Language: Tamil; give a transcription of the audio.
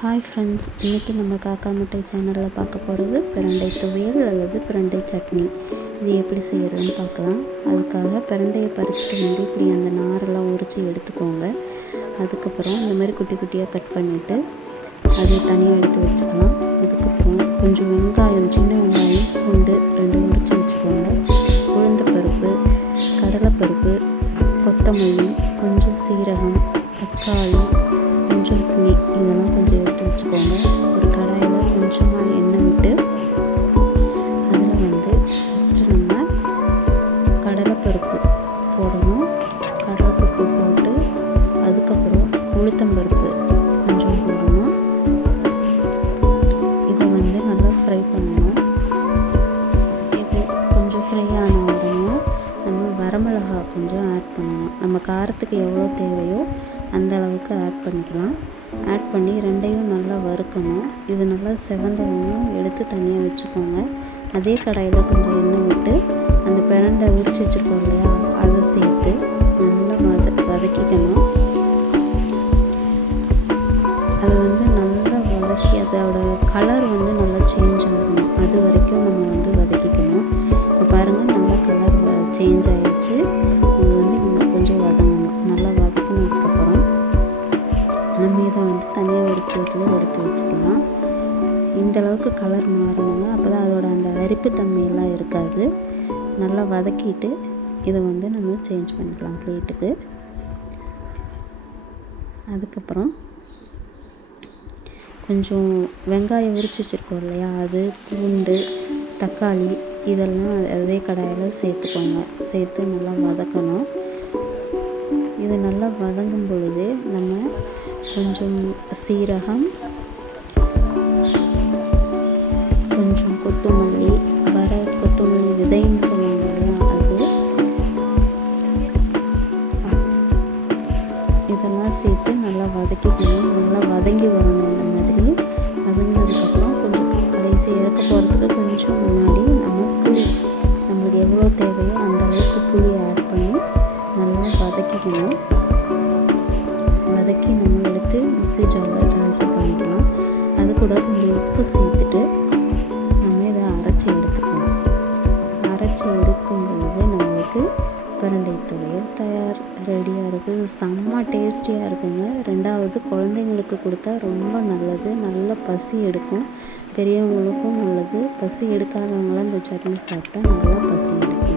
ஹாய் ஃப்ரெண்ட்ஸ் இன்றைக்கி நம்ம காக்கா முட்டை சேனலில் பார்க்க போகிறது பிரண்டை துவையல் அல்லது பிரண்டை சட்னி. இது எப்படி செய்கிறதுன்னு பார்க்கலாம். அதுக்காக பிரண்டையை பறிச்சுட்டு வந்து இப்படி அந்த நாரெல்லாம் உரித்து எடுத்துக்கோங்க. அதுக்கப்புறம் இந்த மாதிரி குட்டி குட்டியாக கட் பண்ணிவிட்டு அதை தனியாக எடுத்து வச்சுக்கலாம். அதுக்கப்புறம் கொஞ்சம் வெங்காயம் சின்ன வெங்காயம் பூண்டு ரெண்டு உரித்து வச்சுக்கோங்க. உளுந்தப்பருப்பு கடலைப்பருப்பு கொத்தமல்லி கொஞ்சம் சீரகம் தக்காளி கொஞ்சம் புளி இதெல்லாம் கொஞ்சம் எடுத்து வச்சுக்கோங்க. ஒரு கடாயில் கொஞ்சமாக எண்ணெய் விட்டு அதில் வந்து ஃபஸ்ட்டு நம்ம கடலைப்பருப்பு போடணும். கடலைப்பருப்பு போட்டு அதுக்கப்புறம் உளுத்தம்பருப்பு கொஞ்சம் போடணும். இதை வந்து நல்லா ஃப்ரை பண்ணணும். இது கொஞ்சம் ஃப்ரை ஆன உடனே நம்ம வரமிளகா கொஞ்சம் ஆட் பண்ணணும். நம்ம காரத்துக்கு எவ்வளோ தேவையோ அந்த அளவுக்கு ஆட் பண்ணிக்கலாம். ஆட் பண்ணி ரெண்டையும் நல்லா வறுக்கணும். இது நல்லா செவந்தவனையும் எடுத்து தனியாக வச்சுக்கோங்க. அதே கடாயில் கொஞ்சம் எண்ணெய் விட்டு அந்த பிரண்டை உரிச்சு வச்சுருக்கோம் இல்லையா அதை சேர்த்து நல்லா வத வதக்கிக்கணும். அது வந்து நல்லா வதக்கி அதோட கலர் வந்து நல்லா சேஞ்ச் ஆகணும் அது வரைக்கும் நம்ம வந்து வதக்கிக்கணும். இப்போ பாருங்கள் நல்லா கலர் சேஞ்ச் ஆகிடுச்சு இதை வந்து தனியாக ஒரு பிளேட்டில் எடுத்து வச்சுக்கலாம். இந்தளவுக்கு கலர் மாறணுங்க அப்போ தான் அதோட அந்த அரிப்புத்தன்மையெல்லாம் இருக்காது. நல்லா வதக்கிட்டு இதை வந்து நம்ம சேஞ்ச் பண்ணிக்கலாம் பிளேட்டுக்கு அதுக்கப்புறம் கொஞ்சம் வெங்காயம் உரிச்சு வச்சுருக்கோம் இல்லையா? அது பூண்டு தக்காளி இதெல்லாம் அதே கடாயில் சேர்த்துக்கோங்க. சேர்த்து நல்லா வதக்கணும். இது நல்லா வதங்கும் பொழுது நம்ம கொஞ்சம் சீரகம் கொஞ்சம் கொத்தமல்லி வர கொத்தமல்லி விதைன்னு சொல்லுவாங்க அது. இதெல்லாம் சேர்த்து நல்லா வதக்கிக்கணும். நல்லா வதங்கி வரணும் இந்த மாதிரி. வதங்கினதுக்கப்புறம் கொஞ்சம் கடைசி இறக்க போகிறதுக்கு கொஞ்சம் முன்னாடி நம்ம புளி நம்மளுக்கு எவ்வளோ தேவையோ அந்த அளவுக்கு புளி ஆட் பண்ணி நல்லா வதக்கிக்கணும். மிக்ஸி ஜாரில் ட்ரான்ஸ்ஃபர் பண்ணிக்கலாம் அது கூட கொஞ்சம் உப்பு சேர்த்துட்டு நம்ம இதை அரைச்சி எடுத்துக்கணும் அரைச்சி எடுக்கும் பொழுது நம்மளுக்கு பிரண்டை துவையல் தயார் ரெடியாக இருக்குது செம்ம டேஸ்டியாக இருக்குங்க. ரெண்டாவது குழந்தைங்களுக்கு கொடுத்தா ரொம்ப நல்லது. நல்ல பசி எடுக்கும். பெரியவங்களுக்கும் நல்லது. பசி எடுக்காதவங்களாம் இந்த சட்னி சாப்பிட்டா நல்லா பசி எடுக்கும்.